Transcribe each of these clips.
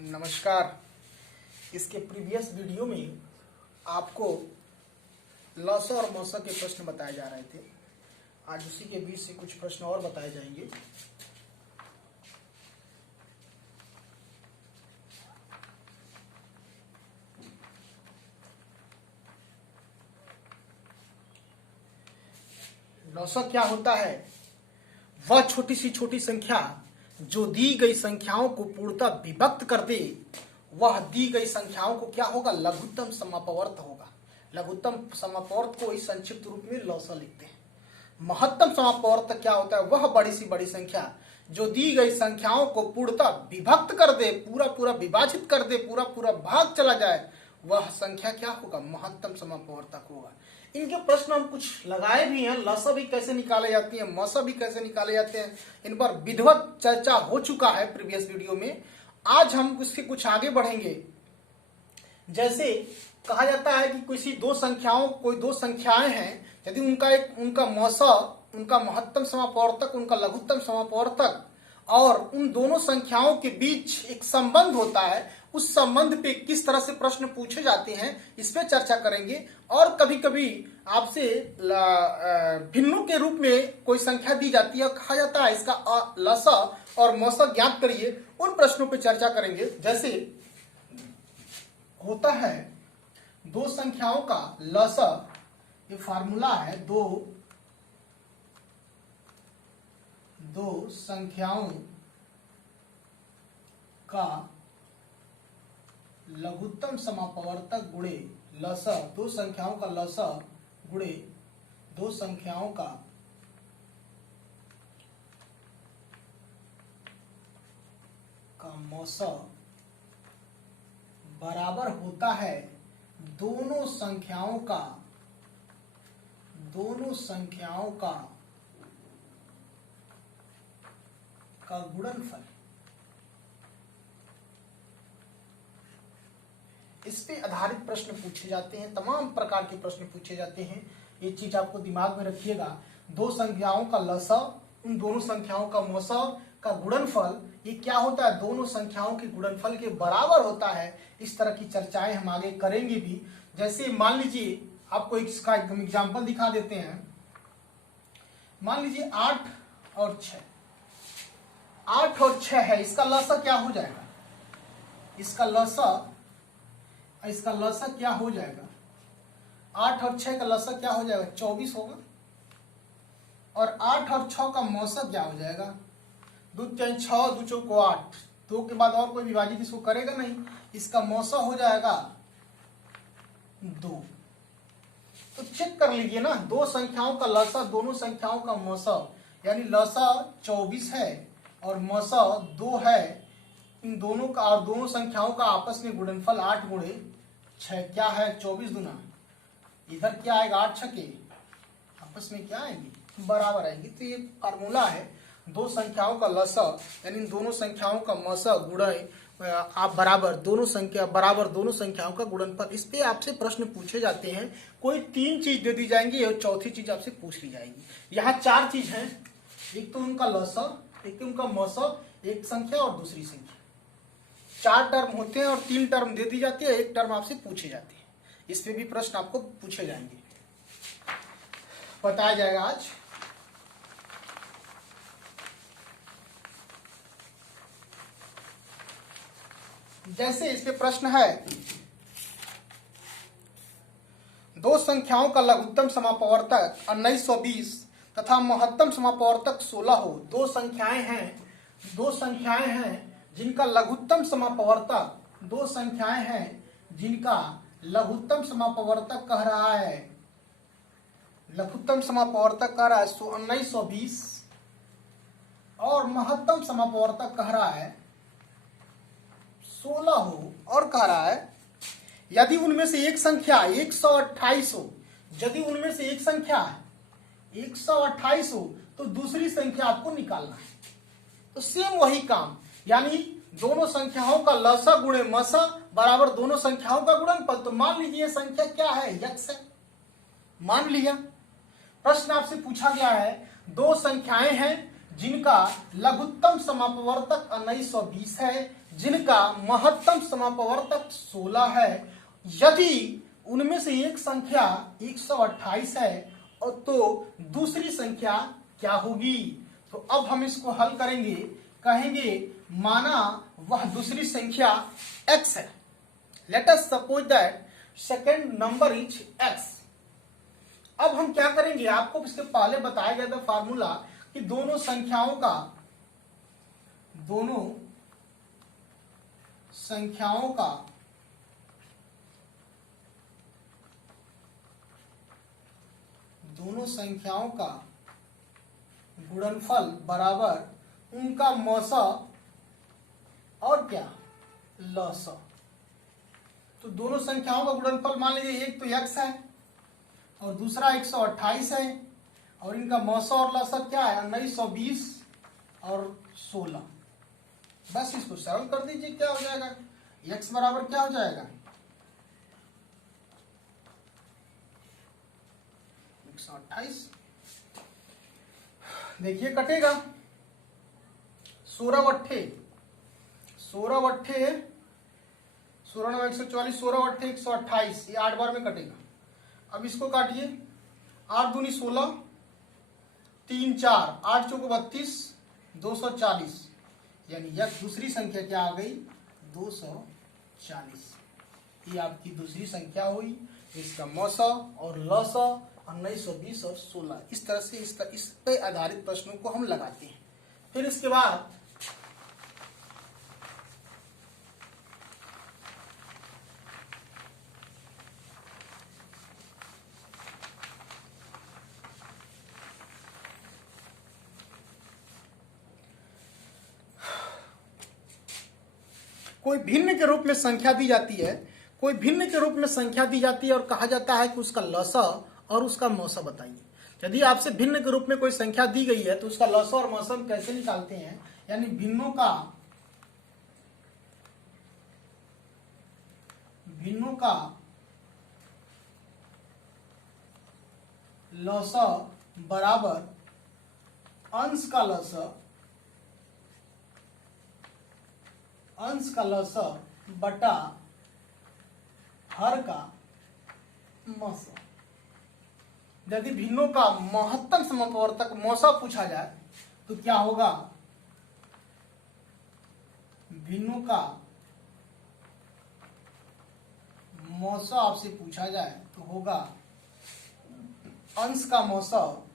नमस्कार। इसके previous video में आपको लसा और मौसा के प्रश्न बताए जा रहे थे। आज उसी के बीच से कुछ प्रश्न और बताए जाएंगे। लसा क्या होता है? वह छोटी सी संख्या जो दी गई संख्याओं को पूर्णतः विभक्त कर दे, वह दी गई संख्याओं को क्या होगा? लघुत्तम समापवर्त होगा। लघुत्तम समापवर्त को इस संक्षिप्त रूप में लसा लिखते हैं। महत्तम समापवर्त क्या होता है? वह बड़ी सी बड़ी संख्या जो दी गई संख्याओं को पूर्णतः विभक्त कर दे, पूरा पूरा विभाजित कर दे, पूरा पूरा भाग चला जाए, वह संख्या क्या होगा? महत्तम समापवर्तक होगा। इनके प्रश्न हम कुछ लगाए भी हैं। लसा भी कैसे निकाले जाती है, मौसा भी कैसे निकाले जाते हैं, इन पर विधिवत चर्चा हो चुका है प्रीवियस वीडियो में। आज हम उसके कुछ आगे बढ़ेंगे। जैसे कहा जाता है कि कोई दो संख्याएं हैं, यदि उनका मौसा, उनका महत्तम समापवर्तक, उनका लघुत्तम समापवर्तक और उन दोनों संख्याओं के बीच एक संबंध होता है, उस संबंध पे किस तरह से प्रश्न पूछे जाते हैं, इस पे चर्चा करेंगे। और कभी कभी आपसे भिन्नों के रूप में कोई संख्या दी जाती है, कहा जाता है इसका लसा और मौसा ज्ञात करिए, उन प्रश्नों पे चर्चा करेंगे। जैसे होता है दो संख्याओं का लसा, ये फार्मूला है, दो संख्याओं का लघुत्तम समापवर्तक गुणे लसा, दो संख्याओं का लसा गुणे दो संख्याओं का मौसा बराबर होता है दोनों संख्याओं का गुणनफल। इस पे आधारित प्रश्न पूछे जाते हैं, तमाम प्रकार के प्रश्न पूछे जाते हैं। ये चीज आपको दिमाग में रखिएगा। दो संख्याओं का लसा, उन दोनों संख्याओं का मौसा का गुणनफल, ये क्या होता है? दोनों संख्याओं के गुणनफल के बराबर होता है। इस तरह की चर्चाएं हम आगे करेंगे भी। जैसे मान लीजिए आपको इसका एग्जाम्पल दिखा देते हैं। मान लीजिए 8 और 6, 8 और 6 है, इसका लसा क्या हो जाएगा? इसका लसा क्या हो जाएगा? 8 और 6 का लसा क्या हो जाएगा? 24 होगा। और 8 और 6 का मौसा क्या हो जाएगा? 2 3 6, 2 4 8, 2 के बाद और कोई विभाजित इसको करेगा नहीं, इसका मौसा हो जाएगा 2। तो चेक कर लीजिए ना, दो संख्याओं का लसा, दोनों संख्याओं का मौसा, यानी लसा 24 है और मौसा 2 है। इन दोनों का और दोनों संख्याओं का आपस में गुणनफल 8 गुणे 6 क्या है? 24 गुना, इधर क्या आएगा? 8 छके आपस में क्या आएंगे? बराबर आएंगे। तो ये फार्मूला है, दो संख्याओं का लसा यानी इन दोनों संख्याओं का मौसा गुणे आप बराबर दोनों संख्याओं का गुणनफल। इस पे आपसे प्रश्न पूछे जाते हैं। कोई 3 चीज दे दी जाएंगी और चौथी चीज आपसे पूछ ली जाएगी। यहाँ 4 चीज हैं, एक तो उनका लसा, एक उनका मौसा, एक संख्या और दूसरी संख्या। 4 टर्म होते हैं और 3 टर्म दे दी जाती है, एक टर्म आपसे पूछे जाती है। इस पे भी प्रश्न आपको पूछे जाएंगे, बताया जाएगा आज। जैसे इस पे प्रश्न है, दो संख्याओं का लघुत्तम समापवर्तक 1920 तथा महत्तम समापवर्तक 16 हो। दो संख्याएं हैं जिनका लघुत्तम समापवर्तक, दो संख्याएं हैं जिनका लघुत्तम समापवर्तक कह रहा है, लघुत्तम समापवर्तक कह रहा है 1920 और महत्तम समापवर्तक कह रहा है 16 हो। और कह रहा है यदि उनमें से एक संख्या 128 हो, यदि उनमें से एक संख्या 128 हो तो दूसरी संख्या आपको निकालना है। तो सेम वही काम, यानी दोनों संख्याओं का लसा गुणे मसा बराबर दोनों संख्याओं का गुणनफल। तो मान लीजिए संख्या क्या है? x है, मान लिया। प्रश्न आपसे पूछा गया है, दो संख्याएं हैं जिनका लघुत्तम समापवर्तक 1920 है, जिनका महत्तम समापवर्तक 16 है, यदि उनमें से एक संख्या 128 है और तो दूसरी संख्या क्या होगी। तो अब हम इसको हल करेंगे, कहेंगे माना वह दूसरी संख्या x है। Let us suppose that second number is x। अब हम क्या करेंगे, आपको इसके पहले बताया गया था फार्मूला कि दोनों संख्याओं का गुणनफल बराबर उनका मौसा और क्या लसा। तो दोनों संख्याओं का गुणनफल मान लीजिए एक तो x है और दूसरा 128 है और इनका मौसा और लसा क्या है 1920 और 16। बस इसको सरल कर दीजिए, क्या हो जाएगा, x बराबर क्या हो जाएगा 128। देखिए कटेगा 16 अट्ठे 16 9 144 16 अट्ठे 128, ये 8 बार में कटेगा। अब इसको काटिए, 8 दूनी 16 3 4 8 चौको 32 240, यानी यह दूसरी संख्या क्या आ गई 240। ये आपकी दूसरी संख्या हुई। इसका मौसा और लसा 1920 और 16। इस तरह से इस पे आधारित प्रश्नों को हम लगाते हैं। फिर इसके बाद कोई भिन्न के रूप में संख्या दी जाती है, कोई भिन्न के रूप में संख्या दी जाती है और कहा जाता है कि उसका लसा और उसका मौसा बताइए। यदि आपसे भिन्न के रूप में कोई संख्या दी गई है तो उसका लसा और मौसा हम कैसे निकालते हैं, यानी भिन्नों का लसा बराबर अंश का लसा बटा हर का मौसा। यदि भिन्नों का महत्तम समापवर्तक मौसा पूछा जाए तो क्या होगा, भिन्नों का मौसा आपसे पूछा जाए तो होगा अंश का मौसा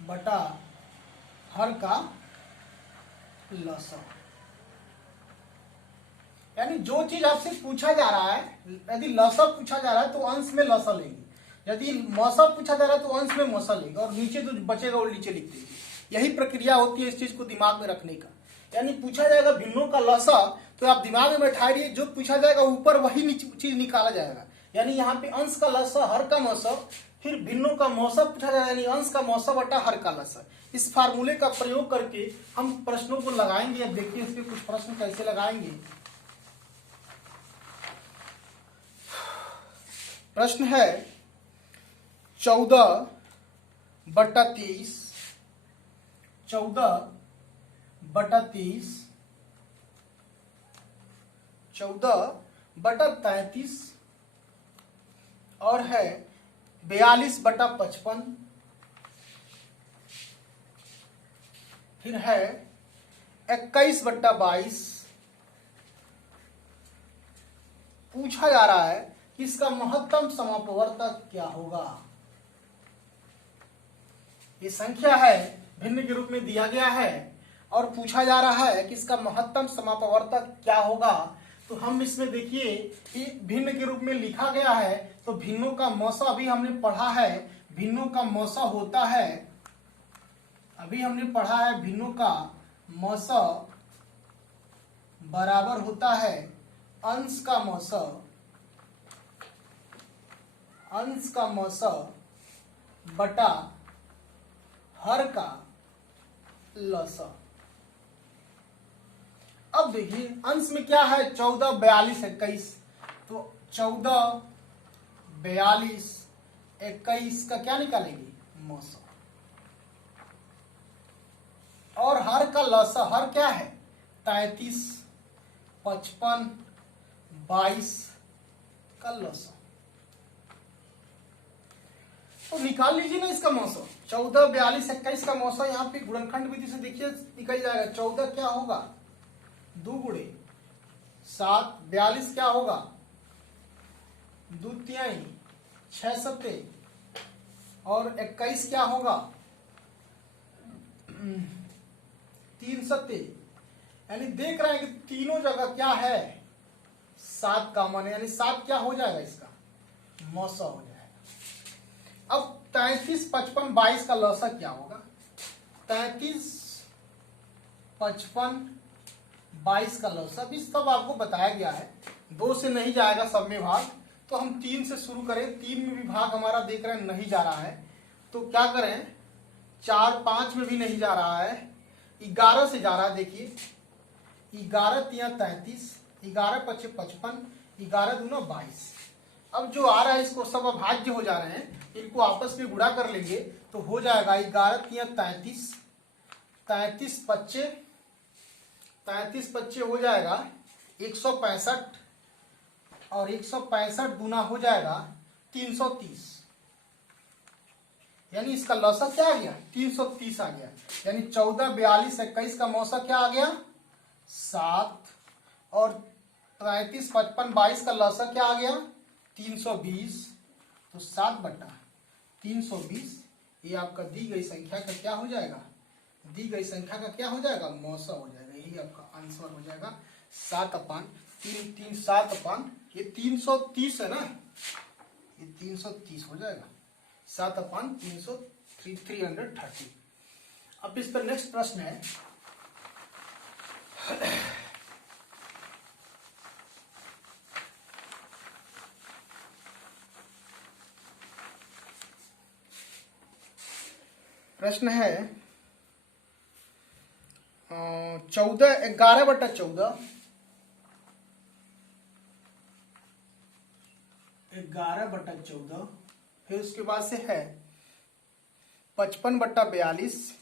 बटा हर का लसा। यानी जो चीज आपसे पूछा जा रहा है, यदि लसा पूछा जा रहा है तो अंश में लसा लेंगे, यदि मौसा पूछा जा रहा है तो अंश में मौसा लेंगे और नीचे जो बचेगा वो नीचे लिख देंगे। यही प्रक्रिया होती है इस चीज को दिमाग में रखने का। यानी पूछा जाएगा भिन्नों का लसा तो आप दिमाग में बैठाइए, जो पूछा जाएगा ऊपर वही चीज निकाला जाएगा। यानी यहाँ पे अंश का लसा हर का मौसा, फिर भिन्नों का मौसा पूछा जाएगा, यानी अंश का मौसा बटा हर का लसा। इस फार्मूले का प्रयोग करके हम प्रश्नों को लगाएंगे। अब देखिए इस पे कुछ प्रश्न कैसे लगाएंगे। प्रश्न है 14 बटा 30 14 बटा 30 14 बटा 33 और है 42 बटा 55, फिर है 21 बटा 22। पूछा जा रहा है कि इसका महत्तम समापवर्तक क्या होगा। ये संख्या है, भिन्न के रूप में दिया गया है और पूछा जा रहा है कि इसका महत्तम समापवर्तक क्या होगा। तो हम इसमें देखिए कि भिन्न के रूप में लिखा गया है, तो भिन्नों का मौसा अभी हमने पढ़ा है, भिन्नों का मौसा होता है, अभी हमने पढ़ा है भिन्नों का मौसा बराबर होता है अंश का मौसा बटा हर का लसा। अब देखिए अंश में क्या है 14 42 21, तो 14 42 21 का क्या निकालेंगे? मौसम। और हर का लसा, हर क्या है? 33 55 22 का लसा। तो निकाल लीजिए ना इसका मौसम। 14 42 21 का मौसम यहाँ पे गुणनखंड विधि से देखिए निकल जाएगा। 14 क्या होगा? 2 गुणे 7। 42 क्या होगा? 2 तिहाई 6 सत्ते। और 21 क्या होगा? 3 सत्ते। यानी देख रहे हैं कि तीनों जगह क्या है? 7 कॉमन है, यानी 7 क्या हो जाएगा? इसका मौसा हो जाएगा। अब 33 55 22 का लौसा क्या होगा? 33 55 22 का लौसा भी सब आपको बताया गया है। 2 से नहीं जाएगा सब में भाग, तो हम 3 से शुरू करें। 3 में भी भाग हमारा देख रहे हैं नहीं जा रहा है, तो क्या करें? 4 5 में भी नहीं जा रहा है, 11 से जा रहा है। देखिए 11 तिया 33, 11 पचे 55, 11 दूना 22। अब जो आ रहा है इसको सब अभाज्य हो जा रहे हैं, इनको आपस में गुणा कर लेंगे तो हो जाएगा 11 तिया 33, 33 पच्चे हो जाएगा 165, और 165 गुना हो जाएगा 330। यानी इसका लौसा क्या आ गया? 330 आ गया। यानी 14 42 21 का मौसा क्या आ गया? 7। और 33 55 22 का लौसा क्या आ गया? 320। तो 7/320 ये आपका दी गई संख्या का क्या हो जाएगा? दी गई संख्या का क्या हो जाएगा? मौसा हो जाएगा। यही आपका आंसर हो जाएगा। 7/3 7 ये 330 है ना, ये 330 हो जाएगा। 7/330। अब इस पर नेक्स्ट प्रश्न है, प्रश्न है 11/14 11/14। फिर उसके बाद से है 55/42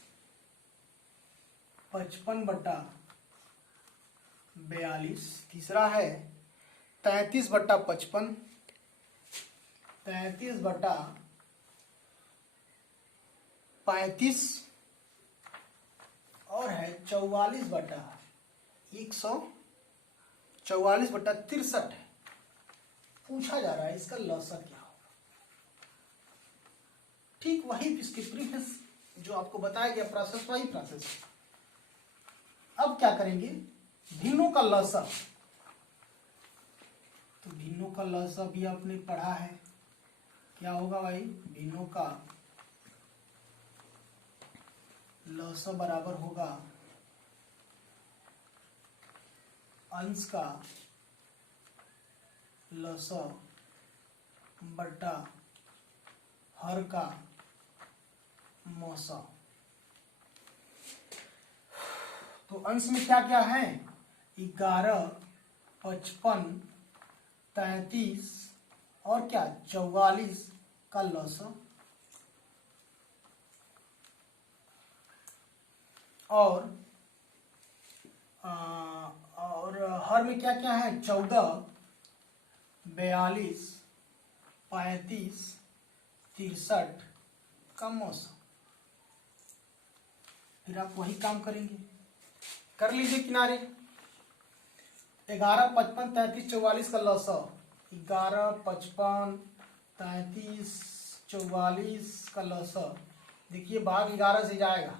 55/42। तीसरा है 33/55 33/35। और है 44/63। पूछा जा रहा है इसका लौसा क्या होगा? ठीक वही इसके प्रीवियस जो आपको बताया गया प्रोसेस, वही प्रोसेस। अब क्या करेंगे? भिन्नों का लौसा। तो भिन्नों का लौसा भी आपने पढ़ा है, क्या होगा भाई? भिन्नों का लौसा बराबर होगा अंश का लौसा बटा हर का मौसा। तो अंश में क्या क्या है? 11 55 33 और क्या 44 का लौसा, और हर में क्या क्या है? 14 42 35 63 का मौसम। फिर आप वही काम करेंगे, कर लीजिए किनारे। 11 55 33 44 का लौसा, 11 55 33 44 का लौसा। देखिए भाग 11 से जाएगा,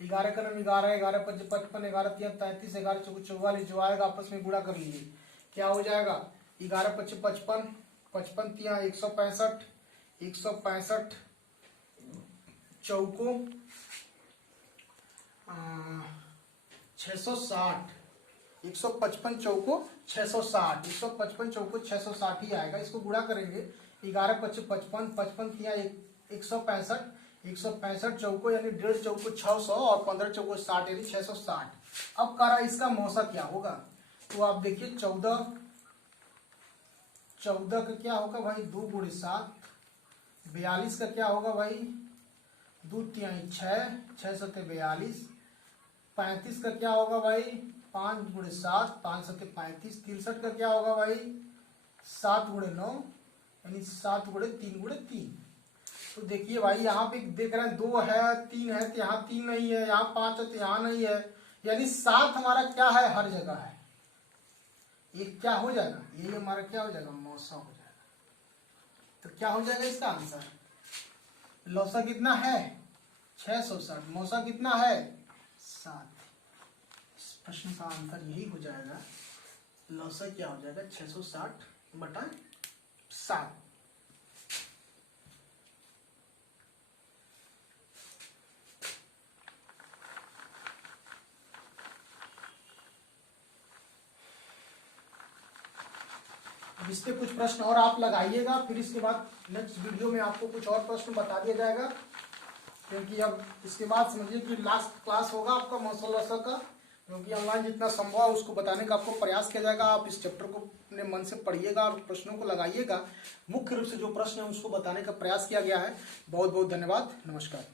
11 का नाम 11, 11 5 55, 11 3 33, 11 4 44, जो आएगा आपस में गुणा कर लीजिए। क्या हो जाएगा? 11 5 55, 55 3 165, 165 चौको 660, 155 चौको 660, 155 चौको 660 ही आएगा। इसको गुणा करेंगे 11 5 55, 55 3 165, 165 चौको यानी 1.5 चौको 600 और 15 चौको 60 यानी 660। अब करा इसका मौसा क्या होगा? तो आप देखिए 14 14 का क्या होगा भाई 2 गुणे 7, 42 का क्या होगा भाई 2 तिहाई 6, 6 सत्ते 42, 35 का क्या होगा भाई 5 गुणे 7, 5 सत्ते 35, 63 का क्या होगा भाई 7 गुणे 9 यानी 7 गुणे 3 गुणे 3। तो देखिए भाई यहाँ पे देख रहे हैं 2 है 3 है तो यहाँ 3 नहीं है, यहाँ 5 है तो यहाँ नहीं है, यानी 7 हमारा क्या है हर जगह है। एक क्या हो जाएगा ये हमारा क्या हो जाएगा मौसा हो जाएगा। तो क्या हो जाएगा इसका आंसर, लौसा कितना है 660, मौसा कितना है 7। इस प्रश्न का आंसर यही हो जाएगा, लौसा क्या हो जाएगा 660/7। अब इस पे कुछ प्रश्न और आप लगाइएगा, फिर इसके बाद नेक्स्ट वीडियो में आपको कुछ और प्रश्न बता दिया जाएगा, क्योंकि अब इसके बाद समझिए कि लास्ट क्लास होगा आपका मौसा का, क्योंकि ऑनलाइन जितना संभव है उसको बताने का आपको प्रयास किया जाएगा। आप इस चैप्टर को अपने मन से पढ़िएगा और प्रश्नों को लगाइएगा, मुख्य रूप से जो प्रश्न है उसको बताने का प्रयास किया गया है। बहुत बहुत धन्यवाद, नमस्कार।